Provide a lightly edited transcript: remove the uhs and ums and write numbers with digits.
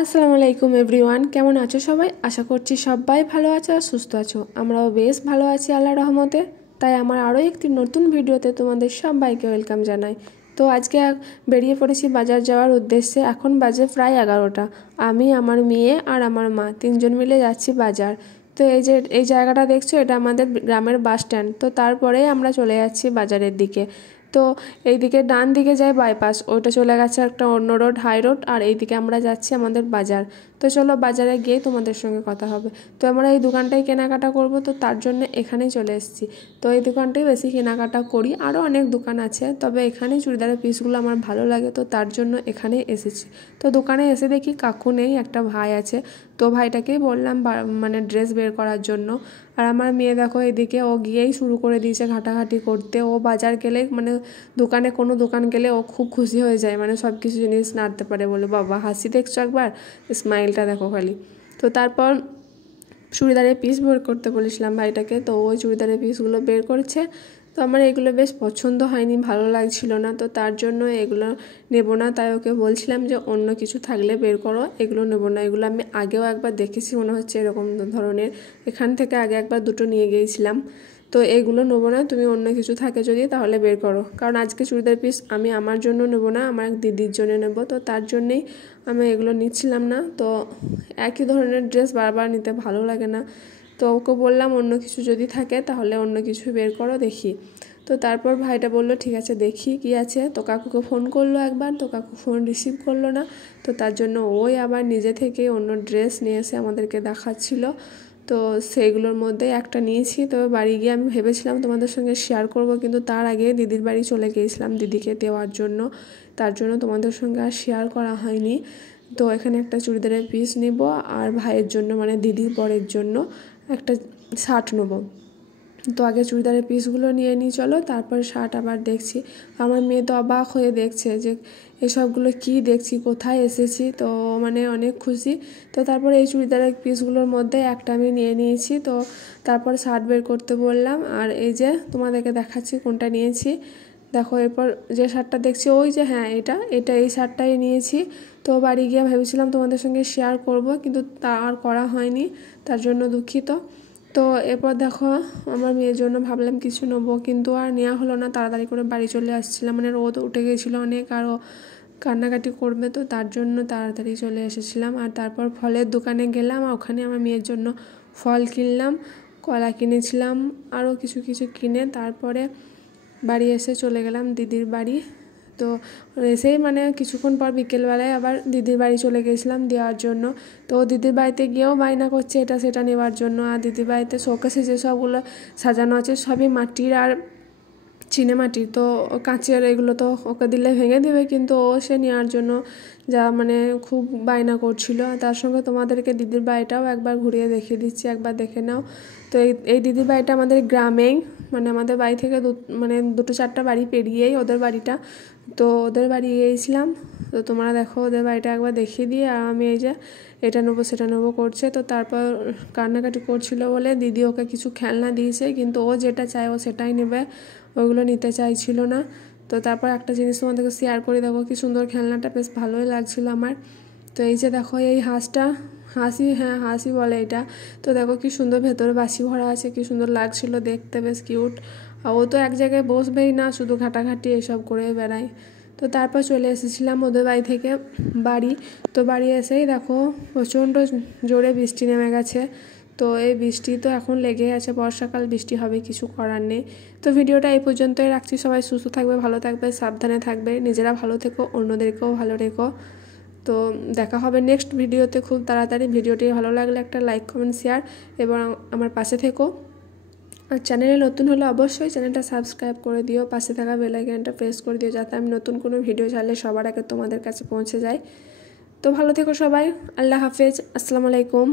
আসসালামু আলাইকুম এভরিওয়ান, কেমন আছো সবাই? আশা করছি সবাই ভালো আছো আর সুস্থ আছো। আমরাও বেশ ভালো আছি আল্লাহর রহমতে। তাই আমার আরও একটি নতুন ভিডিওতে তোমাদের সবাইকে ওয়েলকাম জানাই। তো আজকে বেরিয়ে পড়েছি বাজার যাওয়ার উদ্দেশ্যে। এখন বাজে প্রায় 11টা। আমি, আমার মেয়ে আর আমার মা তিনজন মিলে যাচ্ছি বাজার। তো এই জায়গাটা দেখছো, এটা আমাদের গ্রামের বাস স্ট্যান্ড। তো তারপরেই আমরা চলে যাচ্ছি বাজারের দিকে। তো এইদিকে ডান দিকে যায় বাইপাস, ওইটা চলে গেছে একটা অন্য রোড, হাই রোড, আর এইদিকে আমরা যাচ্ছি আমাদের বাজার। তো চলো বাজারে গিয়ে তোমাদের সঙ্গে কথা হবে। তো আমরা এই দোকানটাই কেনাকাটা করব, তো তার জন্য এখানেই চলে এসেছি। তো এই দোকানটাই বেশি কেনাকাটা করি, আরও অনেক দোকান আছে, তবে এখানেই চুড়িদারের পিসগুলো আমার ভালো লাগে, তো তার জন্য এখানেই এসেছি। তো দোকানে এসে দেখি কাকু নেই, একটা ভাই আছে। তো ভাইটাকেই বললাম মানে ড্রেস বের করার জন্য। আর আমার মেয়ে দেখো এদিকে ও গিয়েই শুরু করে দিয়েছে ঘাটাঘাটি করতে। ও বাজার গেলে মানে কোনো দোকান গেলে ও খুব খুশি হয়ে যায়, মানে সব কিছু জিনিস নাড়তে পারে বলে। বাবা হাসি দেখছো একবার, স্মাইলটা দেখো খালি। তো তারপর চুড়িদারের পিস বের করতে বলেছিলাম ভাইটাকে, তো ওই চুড়িদারের পিসগুলো বের করেছে। তো আমার এগুলো বেশ পছন্দ হয়নি, ভালো লাগছিল না, তো তার জন্য এগুলো নেব না। তাই ওকে বলছিলাম যে অন্য কিছু থাকলে বের করো, এগুলো নেব না। এগুলো আমি আগেও একবার দেখেছি, মনে হচ্ছে এরকম ধরনের। এখান থেকে আগে একবার দুটো নিয়ে গিয়েছিলাম। তো এগুলো নেবো না, তুমি অন্য কিছু থাকে যদি তাহলে বের করো। কারণ আজকে চুড়িদার পিস আমি আমার জন্য নেবো না, আমার এক দিদির জন্য নেব, তো তার জন্যেই আমি এগুলো নিচ্ছিলাম না। তো একই ধরনের ড্রেস বারবার নিতে ভালো লাগে না। তো ওকে বললাম অন্য কিছু যদি থাকে তাহলে অন্য কিছু বের করো দেখি। তো তারপর ভাইটা বললো ঠিক আছে দেখি কি আছে। তো কাকুকে ফোন করলো একবার, তো কাকু ফোন রিসিভ করলো না। তো তার জন্য ওই আবার নিজে থেকে অন্য ড্রেস নিয়ে এসে আমাদেরকে দেখাচ্ছিল। তো সেইগুলোর মধ্যে একটা নিয়েছি। তবে বাড়ি গিয়ে আমি ভেবেছিলাম তোমাদের সঙ্গে শেয়ার করব, কিন্তু তার আগে দিদির বাড়ি চলে গিয়েছিলাম দিদিকে দেওয়ার জন্য। তার জন্য তোমাদের সঙ্গে আর শেয়ার করা হয়নি। তো এখানে একটা চুড়িদারের পিস নিব, আর ভাইয়ের জন্য মানে দিদির বরের জন্য একটা শার্ট নেব। তো আগে চুড়িদারের পিসগুলো নিয়ে নিই চলো, তারপরে শার্ট আবার দেখছি। আমার মেয়ে তো অবাক হয়ে দেখছে যে এসবগুলো কি দেখছি, কোথায় এসেছি। তো মানে অনেক খুশি। তো তারপরে এই চুড়িদারের পিসগুলোর মধ্যে একটা আমি নিয়ে নিয়েছি। তো তারপর শার্ট বের করতে বললাম, আর এই যে তোমাদেরকে দেখাচ্ছি কোনটা নিয়েছি। দেখো এরপর যে শার্টটা দেখছি, ওই যে হ্যাঁ এটা এই শার্টটাই নিয়েছি। তো বাড়ি গিয়ে ভেবেছিলাম তোমাদের সঙ্গে শেয়ার করব, কিন্তু তা আর করা হয়নি, তার জন্য দুঃখিত। তো এরপর দেখো আমার মেয়ের জন্য ভাবলাম কিছু নেবো, কিন্তু আর নেওয়া হলো না। তাড়াতাড়ি করে বাড়ি চলে আসছিলাম, মানে রোদ উঠে গিয়েছিলো অনেক, আরও কান্নাকাটি করবে, তো তার জন্য তাড়াতাড়ি চলে এসেছিলাম। আর তারপর ফলের দোকানে গেলাম, আর ওখানে আমার মেয়ের জন্য ফল কিনলাম, কলা কিনেছিলাম, আরও কিছু কিছু কিনে তারপরে বাড়ি এসে চলে গেলাম দিদির বাড়ি। তো এসেই মানে কিছুক্ষণ পর বিকেলবেলায় আবার দিদির বাড়ি চলে গিয়েছিলাম দেওয়ার জন্য। তো দিদির বাড়িতে গিয়েও বায়না করছে এটা সেটা নেওয়ার জন্য। আর দিদির বাড়িতে শোকেসে যেসবগুলো সাজানো আছে সবই মাটির আর চিনেমাটির, তো কাঁচের এগুলো তো ওকে দিলে ভেঙে দেবে, কিন্তু ও সে নেওয়ার জন্য যা মানে খুব বায়না করছিল। তার সঙ্গে তোমাদেরকে দিদির বাড়িটাও একবার ঘুরিয়ে দেখিয়ে দিচ্ছি, একবার দেখে নাও। তো এই দিদির বাড়িটা আমাদের গ্রামেই, মানে আমাদের বাড়ি থেকে মানে দুটো চারটা বাড়ি পেরিয়েই ওদের বাড়িটা। তো ওদের বাড়ি গিয়েছিলাম। তো তোমরা দেখো ওদের বাড়িটা একবার দেখিয়ে দিয়ে, আর আমি এই যে এটা নেবো সেটা নেবো করছে। তো তারপর কান্নাকাটি করছিল বলে দিদি ওকে কিছু খেলনা দিয়েছে, কিন্তু ও যেটা চায় ও সেটাই নেবে, ওইগুলো নিতে চাইছিল না। তো তারপর একটা জিনিস তোমাদেরকে শেয়ার করে, দেখো কি সুন্দর খেলনাটা, বেশ ভালোই লাগছিল আমার। তো এই যে দেখো এই হাসি, হ্যাঁ হাসি বলে এটা। তো দেখো কি সুন্দর ভেতরে বাসি ভরা আছে, কি সুন্দর লাগছিল দেখতে, বেশ কিউট। আর ও তো এক জায়গায় বসবেই না, শুধু ঘাটাঘাটি এসব করে বেড়ায়। তো তারপর চলে এসেছিলাম ওদের বাড়ি থেকে বাড়ি। তো বাড়ি এসেই দেখো প্রচণ্ড জোরে বৃষ্টি নেমে গেছে। তো এই বৃষ্টি তো এখন লেগেই আছে, বর্ষাকাল বৃষ্টি হবে, কিছু করার নেই। তো ভিডিওটা এই পর্যন্তই রাখছি। সবাই সুস্থ থাকবে, ভালো থাকবে, সাবধানে থাকবে, নিজেরা ভালো থেকো, অন্যদেরকেও ভালো রেখো। তো দেখা হবে নেক্সট ভিডিওতে খুব তাড়াতাড়ি। ভিডিওটি ভালো লাগলে একটা লাইক কমেন্ট শেয়ার এবং আমার পাশে থেকো। আর চ্যানেলে নতুন হলে অবশ্যই চ্যানেলটা সাবস্ক্রাইব করে দিও, পাশে থাকা বেল আইকনটা প্রেস করে দিও, যাতে আমি নতুন কোনো ভিডিও ছাড়লে সবার আগে তোমাদের কাছে পৌঁছে যায়। তো ভালো থেকো সবাই, আল্লাহ হাফেজ, আসসালামু আলাইকুম।